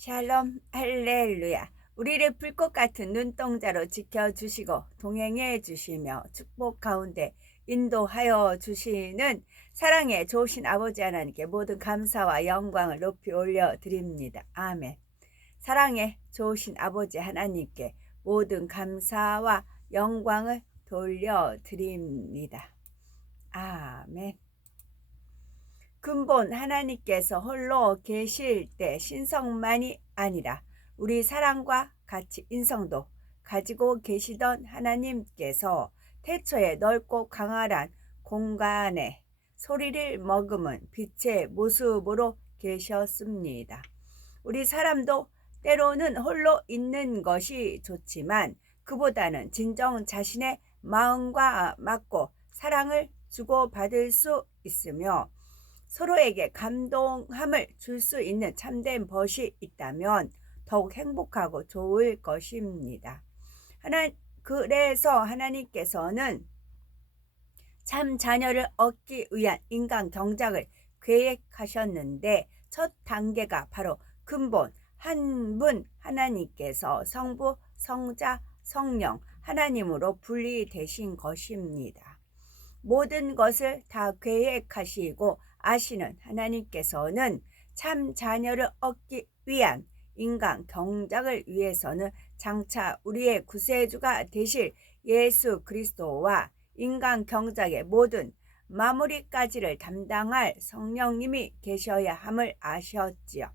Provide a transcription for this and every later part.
샬롬 할렐루야. 우리를 불꽃 같은 눈동자로 지켜주시고 동행해 주시며 축복 가운데 인도하여 주시는 사랑의 좋으신 아버지 하나님께 모든 감사와 영광을 높이 올려드립니다. 아멘. 사랑의 좋으신 아버지 하나님께 모든 감사와 영광을 돌려드립니다. 아멘. 근본 하나님께서 홀로 계실 때 신성만이 아니라 우리 사랑과 같이 인성도 가지고 계시던 하나님께서 태초에 넓고 광활한 공간에 소리를 머금은 빛의 모습으로 계셨습니다. 우리 사람도 때로는 홀로 있는 것이 좋지만 그보다는 진정 자신의 마음과 맞고 사랑을 주고받을 수 있으며 서로에게 감동함을 줄 수 있는 참된 벗이 있다면 더욱 행복하고 좋을 것입니다. 그래서 하나님께서는 참 자녀를 얻기 위한 인간 경작을 계획하셨는데 첫 단계가 바로 근본 한 분 하나님께서 성부, 성자, 성령 하나님으로 분리되신 것입니다. 모든 것을 다 계획하시고 아시는 하나님께서는 참 자녀를 얻기 위한 인간 경작을 위해서는 장차 우리의 구세주가 되실 예수 그리스도와 인간 경작의 모든 마무리까지를 담당할 성령님이 계셔야 함을 아셨지요.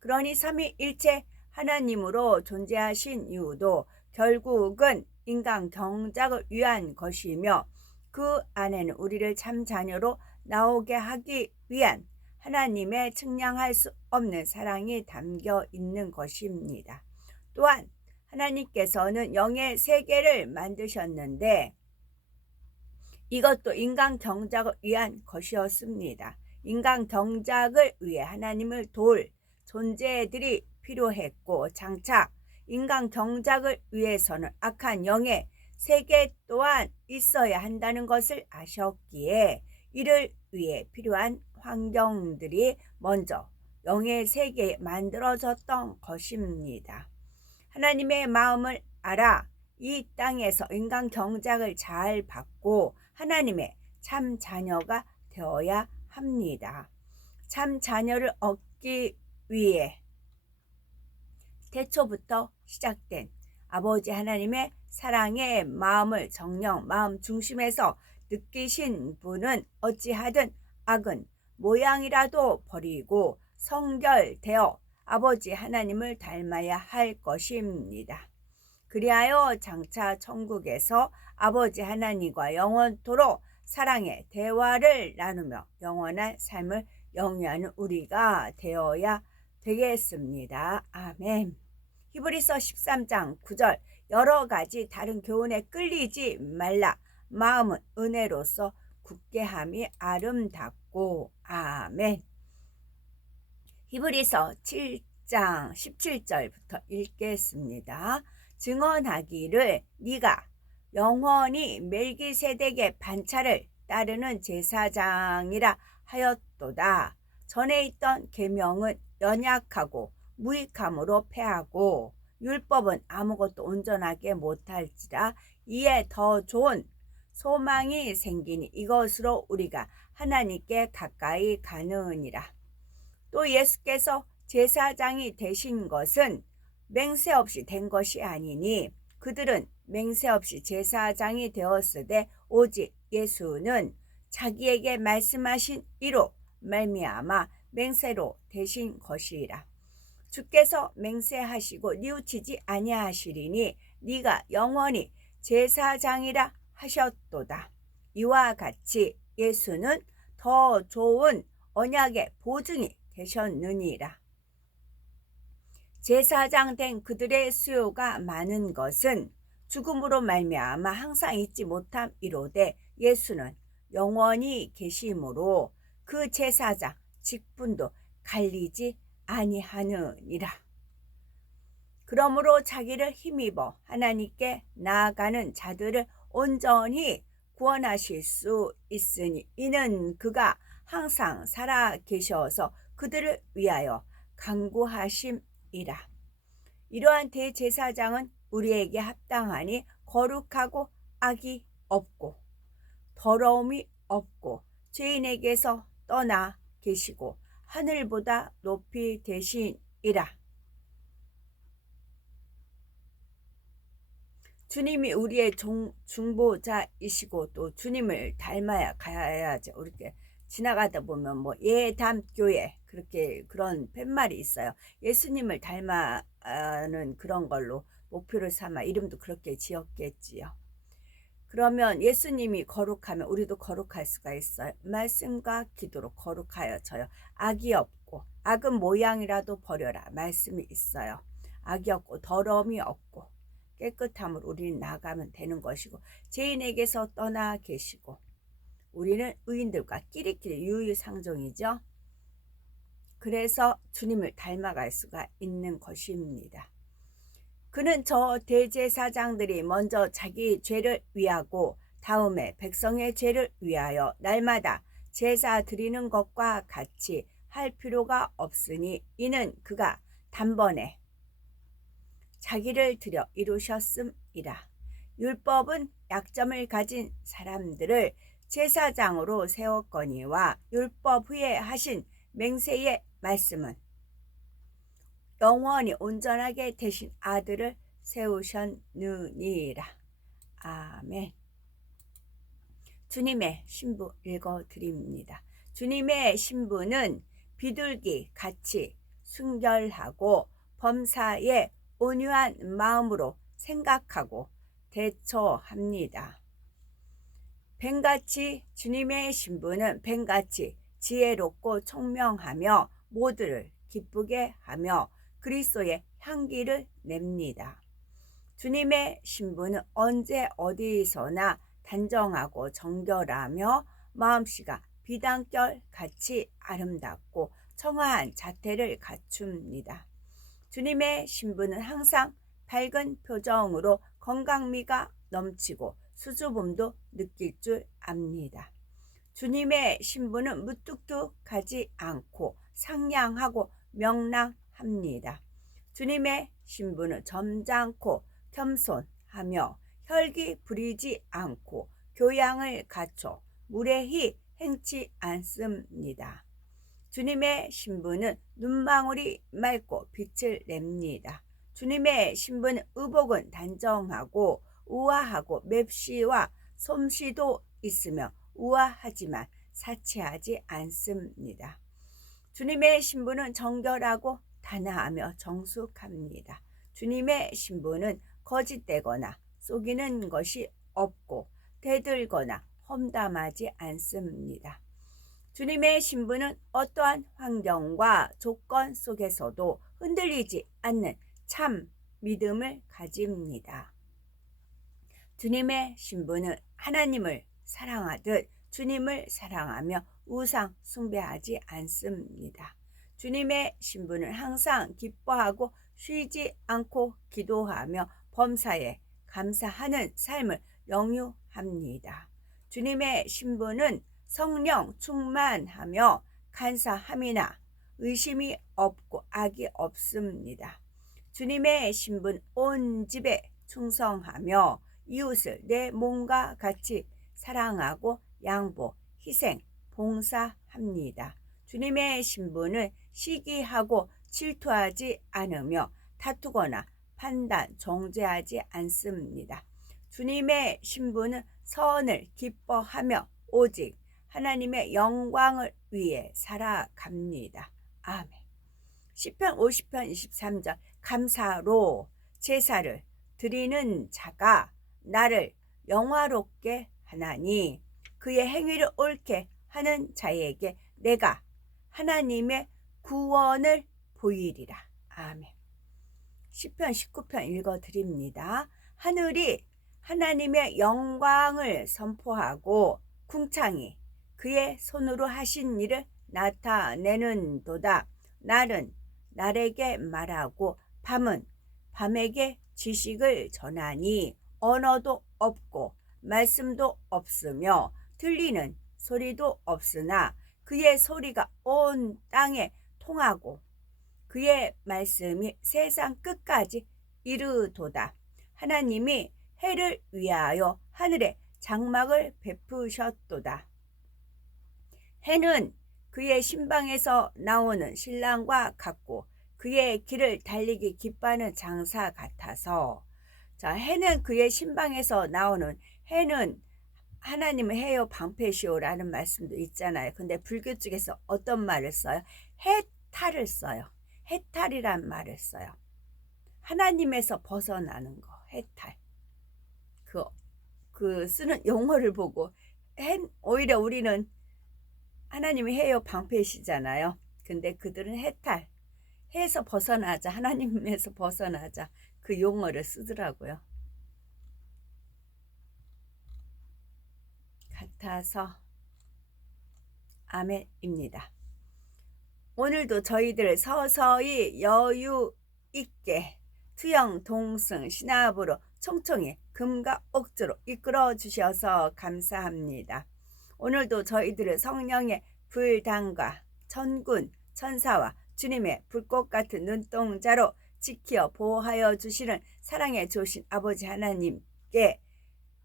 그러니 삼위일체 하나님으로 존재하신 이유도 결국은 인간 경작을 위한 것이며 그 안에는 우리를 참 자녀로 나오게 하기 위한 하나님의 측량할 수 없는 사랑이 담겨 있는 것입니다. 또한 하나님께서는 영의 세계를 만드셨는데 이것도 인간 경작을 위한 것이었습니다. 인간 경작을 위해 하나님을 도울 존재들이 필요했고 장차 인간 경작을 위해서는 악한 영의 세계 또한 있어야 한다는 것을 아셨기에 이를 위해 필요한 환경들이 먼저 영의 세계에 만들어졌던 것입니다. 하나님의 마음을 알아 이 땅에서 인간 경작을 잘 받고 하나님의 참 자녀가 되어야 합니다. 참 자녀를 얻기 위해 태초부터 시작된 아버지 하나님의 사랑의 마음을 정령 마음 중심에서 느끼신 분은 어찌하든 악은 모양이라도 버리고 성결되어 아버지 하나님을 닮아야 할 것입니다. 그리하여 장차 천국에서 아버지 하나님과 영원토록 사랑의 대화를 나누며 영원한 삶을 영위하는 우리가 되어야 되겠습니다. 아멘. 히브리서 13장 9절 여러 가지 다른 교훈에 끌리지 말라. 마음은 은혜로서 굳게 함이 아름답고. 아멘. 히브리서 7장 17절부터 읽겠습니다. 증언하기를 네가 영원히 멜기세덱의 반차를 따르는 제사장이라 하였도다. 전에 있던 계명은 연약하고 무익함으로 패하고 율법은 아무것도 온전하게 못할지라 이에 더 좋은 소망이 생기니 이것으로 우리가 하나님께 가까이 가느니라. 또 예수께서 제사장이 되신 것은 맹세 없이 된 것이 아니니 그들은 맹세 없이 제사장이 되었으되 오직 예수는 자기에게 말씀하신 이로 말미암아 맹세로 되신 것이라. 주께서 맹세하시고 뉘우치지 아니하시리니 네가 영원히 제사장이라 하셨도다. 이와 같이 예수는 더 좋은 언약의 보증이 되셨느니라. 제사장 된 그들의 수요가 많은 것은 죽음으로 말미암아 항상 잊지 못함이로되 예수는 영원히 계심으로 그 제사장 직분도 갈리지 아니하느니라. 그러므로 자기를 힘입어 하나님께 나아가는 자들을 온전히 구원하실 수 있으니 이는 그가 항상 살아 계셔서 그들을 위하여 간구하심이라. 있음이라. 이러한 대제사장은 우리에게 합당하니 거룩하고 악이 없고 더러움이 없고 죄인에게서 떠나 계시고 하늘보다 높이 되시니라. 주님이 우리의 중보자이시고 또 주님을 닮아야 가야죠. 이렇게 지나가다 보면 뭐 예담교회 그렇게 그런 팻말이 있어요. 예수님을 닮아는 그런 걸로 목표를 삼아 이름도 그렇게 지었겠지요. 그러면 예수님이 거룩하면 우리도 거룩할 수가 있어요. 말씀과 기도로 거룩하여져요. 악이 없고 악은 모양이라도 버려라 말씀이 있어요. 악이 없고 더러움이 없고 깨끗함으로 우리는 나가면 되는 것이고 죄인에게서 떠나 계시고 우리는 의인들과 끼리끼리 유유상종이죠. 그래서 주님을 닮아갈 수가 있는 것입니다. 그는 저 대제사장들이 먼저 자기 죄를 위하고 다음에 백성의 죄를 위하여 날마다 제사 드리는 것과 같이 할 필요가 없으니 이는 그가 단번에 자기를 들여 이루셨음이라. 율법은 약점을 가진 사람들을 제사장으로 세웠거니와 율법 후에 하신 맹세의 말씀은 영원히 온전하게 되신 아들을 세우셨느니라. 아멘. 주님의 신부 읽어드립니다. 주님의 신부는 비둘기 같이 순결하고 범사에 온유한 마음으로 생각하고 대처합니다. 뱀같이 주님의 신부는 뱀같이 지혜롭고 총명하며 모두를 기쁘게 하며 그리스도의 향기를 냅니다. 주님의 신부는 언제 어디서나 단정하고 정결하며 마음씨가 비단결 같이 아름답고 청아한 자태를 갖춥니다. 주님의 신부는 항상 밝은 표정으로 건강미가 넘치고 수줍음도 느낄 줄 압니다. 주님의 신부는 무뚝뚝하지 않고 상냥하고 명랑합니다. 주님의 신부는 점잖고 겸손하며 혈기 부리지 않고 교양을 갖춰 무례히 행치 않습니다. 주님의 신부는 눈망울이 맑고 빛을 냅니다. 주님의 신부는 의복은 단정하고 우아하고 맵시와 솜씨도 있으며 우아하지만 사치하지 않습니다. 주님의 신부는 정결하고 단아하며 정숙합니다. 주님의 신부는 거짓되거나 속이는 것이 없고 대들거나 험담하지 않습니다. 주님의 신부는 어떠한 환경과 조건 속에서도 흔들리지 않는 참 믿음을 가집니다. 주님의 신부는 하나님을 사랑하듯 주님을 사랑하며 우상 숭배하지 않습니다. 주님의 신부는 항상 기뻐하고 쉬지 않고 기도하며 범사에 감사하는 삶을 영유합니다. 주님의 신부는 성령 충만하며 간사함이나 의심이 없고 악이 없습니다. 주님의 신부는 온 집에 충성하며 이웃을 내 몸과 같이 사랑하고 양보, 희생, 봉사합니다. 주님의 신부는 시기하고 질투하지 않으며 다투거나 판단, 정죄하지 않습니다. 주님의 신부는 선을 기뻐하며 오직 하나님의 영광을 위해 살아갑니다. 아멘. 시편 50편 23절 감사로 제사를 드리는 자가 나를 영화롭게 하나니 그의 행위를 옳게 하는 자에게 내가 하나님의 구원을 보이리라. 아멘. 시편 19편 읽어드립니다. 하늘이 하나님의 영광을 선포하고 궁창이 그의 손으로 하신 일을 나타내는도다. 날은 날에게 말하고 밤은 밤에게 지식을 전하니 언어도 없고 말씀도 없으며 들리는 소리도 없으나 그의 소리가 온 땅에 통하고 그의 말씀이 세상 끝까지 이르도다. 하나님이 해를 위하여 하늘에 장막을 베푸셨도다. 해는 그의 신방에서 나오는 신랑과 같고 그의 길을 달리기 기뻐하는 장사 같아서, 자, 해는 그의 신방에서 나오는, 해는 하나님의 해요 방패시오라는 말씀도 있잖아요. 근데 불교 쪽에서 어떤 말을 써요? 해탈을 써요. 해탈이란 말을 써요. 하나님에서 벗어나는 거, 해탈. 그 쓰는 용어를 보고 오히려 우리는 하나님의 해요 방패시잖아요. 근데 그들은 해탈, 해에서 벗어나자, 하나님에서 벗어나자, 그 용어를 쓰더라고요. 같아서 아멘입니다. 오늘도 저희들 서서히 여유 있게 투영 동승 신압으로 총총히 금과 옥조로 이끌어 주셔서 감사합니다. 오늘도 저희들을 성령의 불당과 천군 천사와 주님의 불꽃 같은 눈동자로 지켜 보호하여 주시는 사랑의 좋으신 아버지 하나님께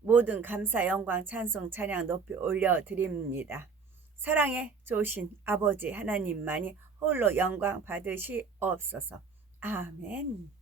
모든 감사 영광 찬송 찬양 높이 올려드립니다. 사랑의 좋으신 아버지 하나님만이 홀로 영광 받으시옵소서. 아멘.